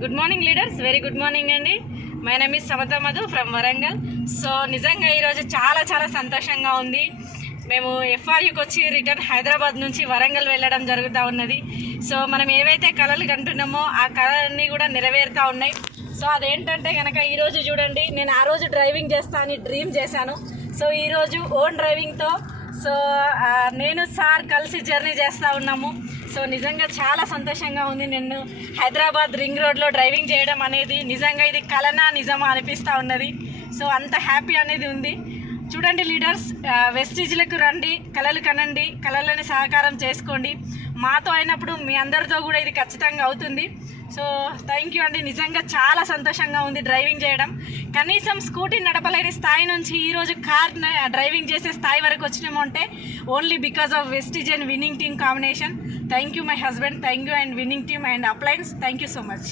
Good morning leaders, very good morning అండి. My name is Samatha Madhu from Warangal. So నిజంగా ఈరోజు చాలా సంతోషంగా ఉంది. మేము ఎఫ్ఆర్యూకి వచ్చి రిటర్న్ హైదరాబాద్ నుంచి వరంగల్ వెళ్ళడం జరుగుతూ ఉన్నది. సో మనం ఏవైతే కళలు కంటున్నామో ఆ కళలన్నీ కూడా నెరవేరుతూ ఉన్నాయి. సో అదేంటంటే కనుక ఈరోజు చూడండి, నేను ఆ రోజు డ్రైవింగ్ చేస్తా అని డ్రీమ్ చేశాను. సో ఈరోజు ఓన్ డ్రైవింగ్తో సో నేను సార్ కలిసి జర్నీ చేస్తూ ఉన్నాము. సో నిజంగా చాలా సంతోషంగా ఉంది. నేను హైదరాబాద్ రింగ్ రోడ్లో డ్రైవింగ్ చేయడం అనేది నిజంగా ఇది కలనా నిజమా అనిపిస్తూ ఉన్నది. సో అంత హ్యాపీ అనేది ఉంది. చూడండి లీడర్స్, వెస్టిజ్లకు రండి, కళలు కనండి, కళలని సహకారం చేసుకోండి. మాతో అయినప్పుడు మీ అందరితో కూడా ఇది ఖచ్చితంగా అవుతుంది. సో థ్యాంక్ యూ అండి. నిజంగా చాలా సంతోషంగా ఉంది డ్రైవింగ్ చేయడం. కనీసం స్కూటీ నడపలేని స్థాయి నుంచి ఈరోజు కార్ డ్రైవింగ్ చేసే స్థాయి వరకు వచ్చినాము అంటే only because of Vestige and winning team combination. Thank you my husband, thank you and winning team and appliance. Thank you so much.